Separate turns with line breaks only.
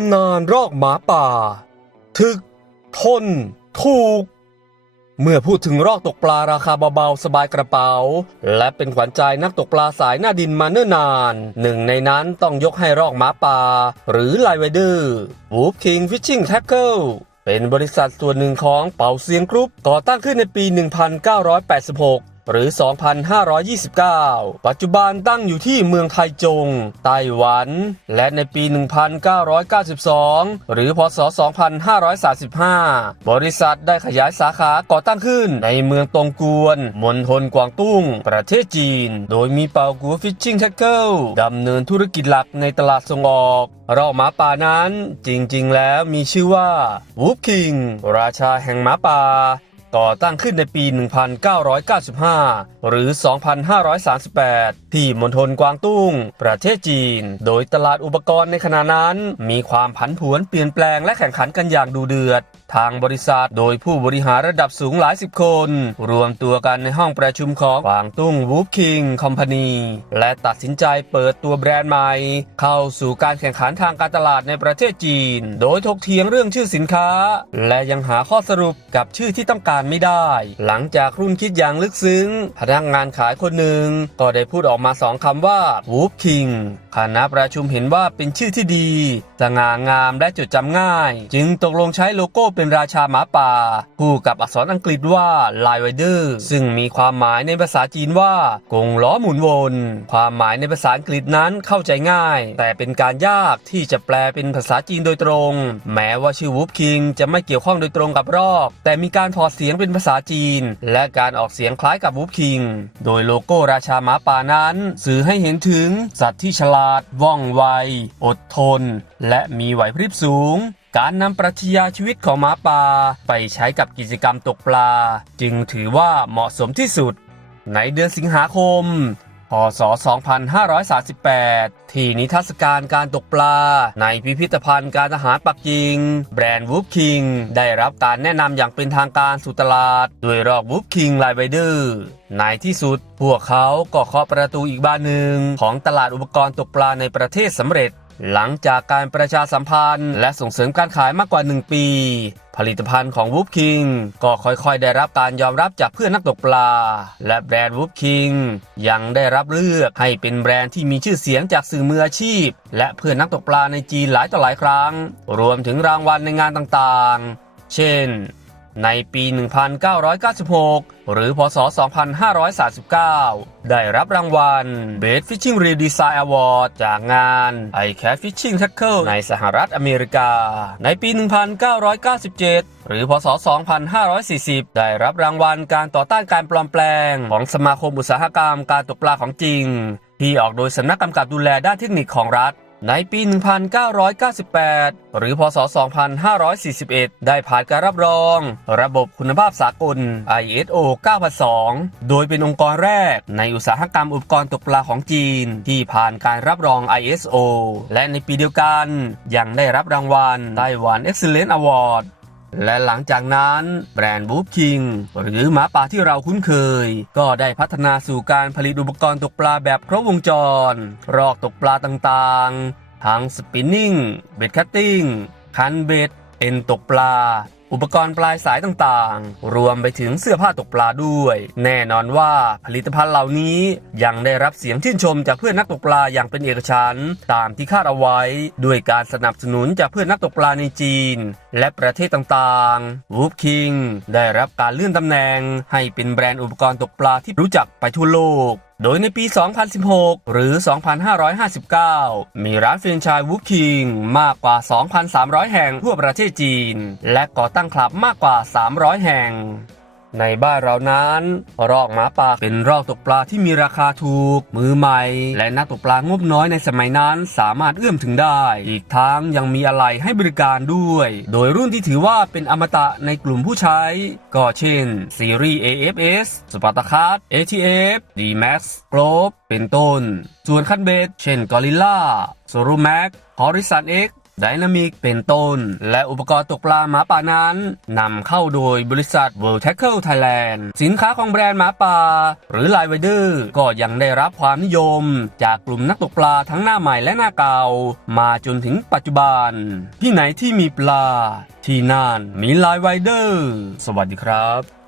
ำนานรอกหมาป่าทึก ทน ถูก เมื่อพูดถึงรอกตกปลาราคาเบาๆ สบายกระเป๋า และเป็นขวัญใจนักตกปลาสายหน้าดินมาเนิ่นนาน หนึ่งในนั้นต้องยกให้รอกหมาป่า หรือไลไวเดอร์วูฟคิงฟิชชิงแท็กเกิลเป็นบริษัทส่วนหนึ่งของเป่าเซียงกรุ๊ปก่อตั้งขึ้นในปี 1986 หรือ 2,529 ปัจจุบันตั้งอยู่ที่เมืองไทจง ไต้หวัน และในปี 1992 หรือ พศ 2535 บริษัทได้ขยายสาขาก่อตั้งขึ้นในเมืองตงกวนมณฑลกวางตุ้ง ประเทศจีน โดยมีเป่ากัวฟิชชิงแท็กเกิลดำเนินธุรกิจหลักในตลาดส่งออกรอกหมาป่านั้นจริงๆ แล้วมีชื่อว่าวูฟคิง ราชาแห่งหมาป่า ก่อตั้งขึ้นในปี 1995 หรือ 2538 ที่มณฑลกวางตุ้ง ประเทศจีน โดยตลาดอุปกรณ์ในขณะนั้น มีความผันผวนเปลี่ยนแปลงและแข่งขันกันอย่างดูเดือด ทางบริษัท โดยผู้บริหารระดับสูงหลายสิบคน รวมตัวกันในห้องประชุมของกวางตุ้งวูฟคิงคอมพานีและตัดสินใจเปิดตัวแบรนด์ใหม่ เข้าสู่การแข่งขันทางการตลาดในประเทศจีน โดยถกเถียงเรื่องชื่อสินค้า และยังหาข้อสรุปกับชื่อที่ต้องการไม่ได้ หลังจากรุ่นคิดอย่างลึกซึ้ง พนักงานขายคนหนึ่งก็ได้พูดออกมาสองคำว่าวูฟคิงคณะประชุมเห็นว่าเป็นชื่อที่ดีสง่างามและจดจำง่าย จึงตกลงใช้โลโก้เป็น็นราชาหมาป่า คู่กับอักษรอังกฤษว่าลายไวเดอร์ซึ่งมีความหมายในภาษาจีนว่ากงล้อหมุนวน ความหมายในภาษาอังกฤษนั้นเข้าใจง่าย แต่เป็นการยากที่จะแปลเป็นภาษาจีนโดยตรง แม้ว่าชื่อวูฟคิงจะไม่เกี่ยวข้องโดยตรงกับรอก แต่มีการถอดเสียงเป็นภาษาจีน และการออกเสียงคล้ายกับวูฟคิง โดยโลโก้ราชาหมาป่านั้นสื่อให้เห็นถึงสัตว์ที่ฉลาดว่องไว อดทน และมีไหวพริบสูง การนำปรัชญาชีวิตของหมาป่าไปใช้กับกิจกรรมตกปลา จึงถือว่าเหมาะสมที่สุด ในเดือนสิงหาคม พศ 2538 ที่นิทรรศการการตกปลา ในพิพิธภัณฑ์การทหารปักกิ่ง แบรนด์วูฟคิง ได้รับการแนะนำอย่างเป็นทางการสู่ตลาดด้วยรอกวูฟคิงไลไวเดอร์ในที่สุด พวกเขาก็เคาะประตูอีกบานหนึ่งของตลาดอุปกรณ์ตกปลาในประเทศสำเร็จ หลังจากการประชาสัมพันธ์ และส่งเสริมการขายมากกว่า 1 ปี ผลิตภัณฑ์ของวูฟคิงก็ค่อยๆ ได้รับการยอมรับจากเพื่อนนักตกปลา และแบรนด์วูฟคิงยังได้รับเลือกให้เป็นแบรนด์ที่มีชื่อเสียงจากสื่อมืออาชีพ และเพื่อนนักตกปลาในจีนหลายต่อหลายครั้ง รวมถึงรางวัลในงานต่างๆ เช่น ในปี 1996 หรือ พศ 2539 ได้รับรางวัล Best Fishing Redesign Award จากงาน iCat Fishing Tackle ในสหรัฐอเมริกา ในปี 1997 หรือ พศ 2540 ได้รับรางวัลการต่อต้านการปลอมแปลง ของสมาคมอุตสาหกรรมการตกปลาของจริง ที่ออกโดยสำนักกำกับดูแลด้านเทคนิคของรัฐ ในปี 1998 หรือ พศ 2541 ได้ผ่านการรับรอง ระบบคุณภาพสากล ISO 9002 โดยเป็นองค์กรแรกในอุตสาหกรรมอุปกรณ์ตกปลาของจีน ที่ผ่านการรับรอง ISO และในปีเดียวกัน ยังได้รับรางวัลไต้หวัน Excellence Award และหลังจากนั้นแบรนด์บูฟคิงหรือหมาป่าที่เราคุ้นเคย ก็ได้พัฒนาสู่การผลิตอุปกรณ์ตกปลาแบบครบวงจร รอกตกปลาต่างๆ ทั้งสปินนิ่ง เบ็ดคัตติ้งคันเบ็ด เอ็นตกปลา อุปกรณ์ปลายสายต่างๆ รวมไปถึงเสื้อผ้าตกปลาด้วย แน่นอนว่าผลิตภัณฑ์เหล่านี้ยังได้รับเสียงชื่นชมจากเพื่อนนักตกปลาอย่างเป็นเอกฉันท์ตามที่คาดเอาไว้ ด้วยการสนับสนุนจากเพื่อนนักตกปลาในจีน และประเทศต่างๆวูฟคิงได้รับการเลื่อนตำแหน่ง ให้เป็นแบรนด์อุปกรณ์ตกปลาที่รู้จักไปทั่วโลก โดยในปี 2016 หรือ 2559 มีร้านเฟรนไชส์วูฟคิงมากกว่า 2,300 แห่งทั่วประเทศจีน และก่อตั้งคลับมากกว่า 300 แห่ง ในบ้านเรานั้น รอกหมาป่าเป็นรอกตกปลาที่มีราคาถูก มือใหม่ และนักตกปลางบน้อยในสมัยนั้นสามารถเอื้อมถึงได้ อีกทั้งยังมีอะไรให้บริการด้วย โดยรุ่นที่ถือว่าเป็นอมตะในกลุ่มผู้ใช้ ก็เช่นซีรีส์ AFS สปาร์ตาคัส ATF D-Max Globe เป็นต้น ส่วนคันเบสเช่น Gorilla โซ r ูแม็ก Horizon X Dynamic เป็นต้น และอุปกรณ์ตกปลาหมาป่านั้นนำเข้าโดยบริษัท World Tackle Thailand สินค้าของแบรนด์หมาป่า หรือ l i ์ w เดอร์ก็ยังได้รับความนิยม จากกลุ่มนักตกปลาทั้งหน้าใหม่และหน้าเก่า มาจนถึงปัจจุบัน ที่ไหนที่มีปลา ที่นั่นมี l i ์ w เดอร์ สวัสดีครับ